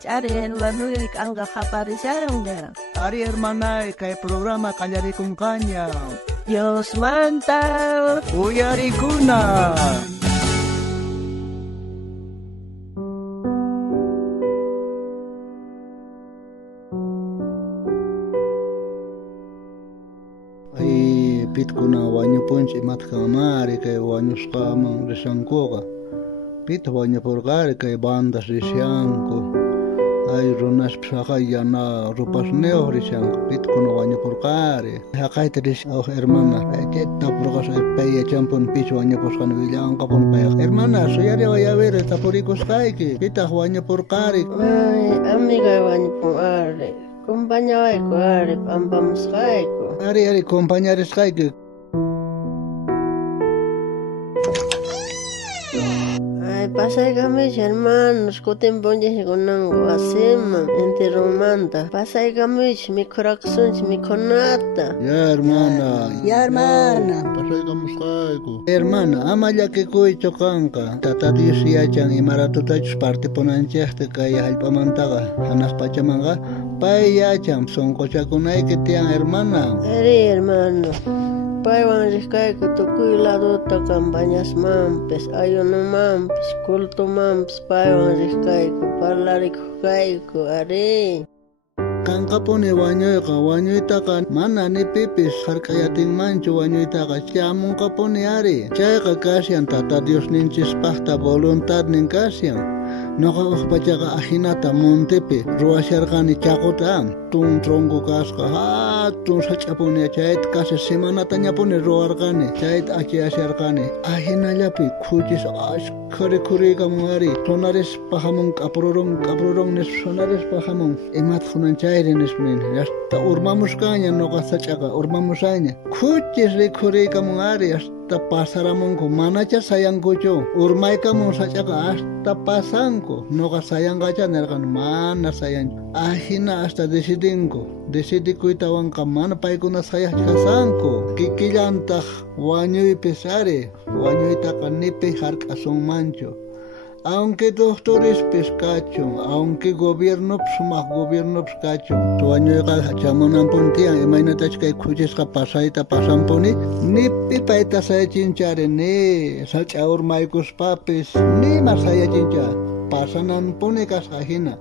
Charen, Banuik, Anga Japarizaron. Ari hermana, kay programa kanyari kong kanya. Dios manta. Uyari kuna. Ay, pit kuna wanyo punch imat kamari kay wanyo skamang risangko ka. Pit wanyo porkari kay bandas risangko. Ay runas psaka yana rupas neo risang pit kuno wanyo porkari. Hakay tadis oh hermana. Ay tapurkas ay paya champon pis wanyo poskan wilang kapon paya. Hermana, suyari wayawere tapurikos kaiki. Pita wanyo porkari. Ay, amiga wanyo porkari. Kumpanya ay ko ari pampamos kay ko. Ari compañeros kaiki. Pasay kami hermanos, kutimponye hikunango asima, ente romanta. Pasay kami mi corazón, mi conata. Ya hermana. Pasay kami kaiko. Hermana, amaya que koi chokanka. Tatati siyachan imaratutach parte ponancheste kaya halpamantaga. Hanas pachamanga. Pay yacham son cochakunay que tian hermana. Eri hermano. Paiwan rikayku tukuy ladota campañas mampes, ayuno mampes, culto mampes, paiwan rikayku, parlariku kayku, ari. Kankapone wanyoytaqa mana ni pipis hark'ayatin manchu wanyoytaqa chamun kapone ari. Chayqa kasyan tata Dios ninchis paqta voluntad nin kasyan. Noqa uqpachaqa ahinata montepi ruwasharqani chaquta tun tronco kasqa hatun sach'apuni chayta kasi semanata ñapuni ruwarqani chayta achiyasharqani ahinallapi khuchis ashkhari khuriykamun ari sonares pahamun k'apruron nis sonares pahamun imat hunan chayri nismin hasta urmamushkaña noqa sach'aqa urmamushaña khuchis rikhuriykamun ari hasta pasaramunku manacha sayankuchu urmaykamun sach'aqa hasta pasanku noqa sayanqacha nirqani mana sayanchu ahina hasta decidikuytawanqa mana paykuna sayachkasanku kikillantaq wañuypis ari wañuytaqa nipi hark'asunmanchu aunque doctorespis kachun aunque gobiernops sumaq gobiernops kachun wañuyqa chamunanpuni tiyan imaynatach kay khuchisqa pasayta pasanpuni nipi payta sayachinchari ni sach'a urmaykuspapis nima sayachincha pasananpuni kasqa hina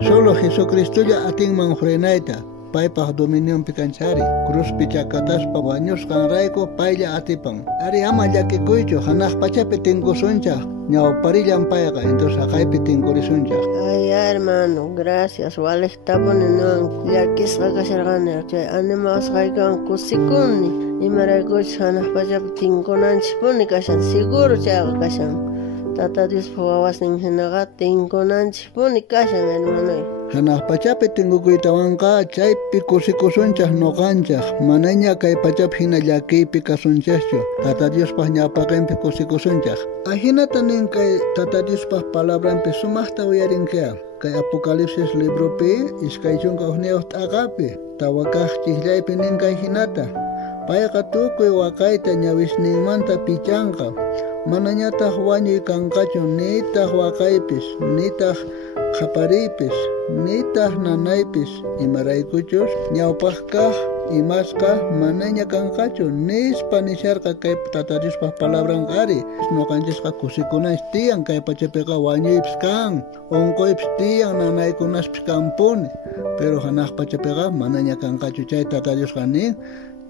solo Jesucristulla atinman frenayta paypaq dominionpi kanchari cruzpi chakataspa wañusqanrayku paylla atipan ari ama llakikuychu hanaq pachapi tinkusunchaq ñawparillan payqa entonces haqaypi tinkurisunchaq. Ay hermano, gracias. Walejtapuni nuan llakisqa kasharqani chay animasqaykan kusikuni imaraykuchus hanaq pachapi tinkunanchikpuni kashan seguro chayqa kashan Tata Dios wawasin hinaqa tinkunanchikpuni kashan hermanoy. Hanaq pachapi tinkukuytawanqa chaypi kusikusunchaq nuqanchaq manaña kay pachapi hina llakiypi kasunchaqchu Tata Diospaq ñawpaqinpi kusikusunchaq. Ahinata nin kay Tata Diospaq palabranpi sumaqta uyarinkiqa kay Apocalipsis libropi iskay chunka ugniyuq t'aqapi tawa kaq chiklaypi nin kay hinata payqa tukuy waqayta ñawisninmanta pichanqa manañataq wañuy kanqachu nitaq waqaypis nitaq qapariypis nitaq nanaypis imaraykuchus ñawpaq kaq imasqa manaña kanqachu nispa nisharqa kay Tata Diospaq palabran ari nuqanchisqa kusikunash tiyan kay pachapiqa wañuypis kan unquypis tiyan nanaykunaspis kanpuni pero hanaq pachapiqa manaña kanqachu chay Tata Diosqa nin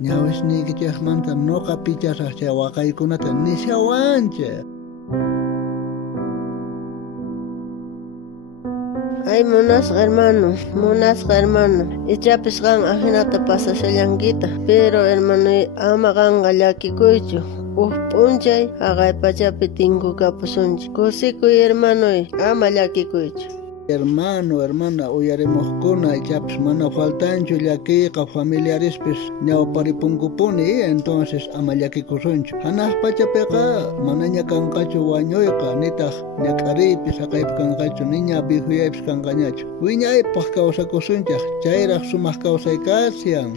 ñawisniykichaqmanta nuqa pichasaq chay waqaykunata nishawanchaq. Ay munasqa hermano ichapis qan ahinata pasashallankita pero hermano ama qanqa llakikuychu p'unchay haqay pachapi tinkukapusunchik kusikuy hermanoy ama llakikuychu. Hermana uyarimuqkuna ichapis mana faltanchu llakiyqa familiarispis ñawparipunkupuni entonces ama llakikusunchu hanaq pachapiqa manaña kanqachu wañuyqa nitaq ñak'ariypis haqaypi kanqachu ni ña bihuyaypis kanqañachu wiñaypaq kawsakusunchaq chayraq sumaq kawsay kasyan.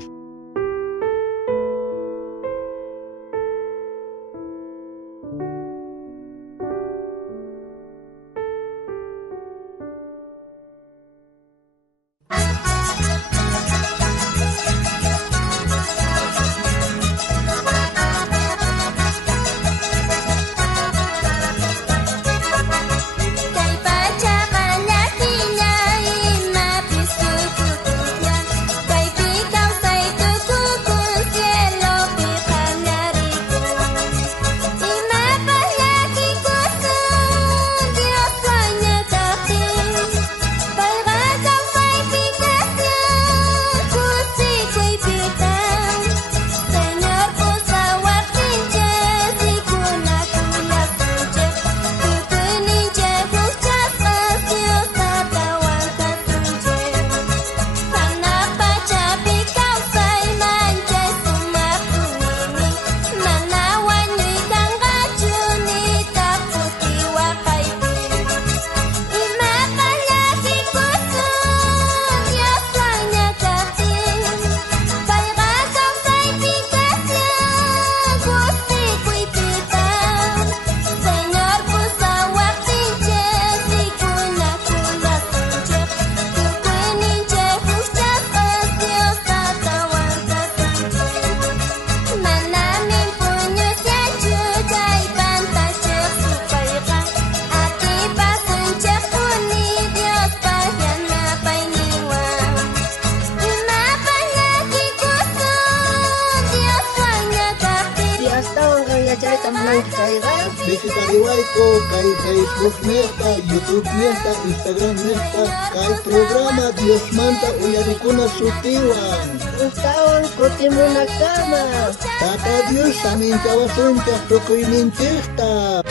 Visitarihuayco, kay Facebook nesta, YouTube nesta, Instagram nesta, kay programa Dios manta uyarikuna sutiwan. Ustawan kutimunakama. Tata Dios saninchawasunchak tukuyninchikta.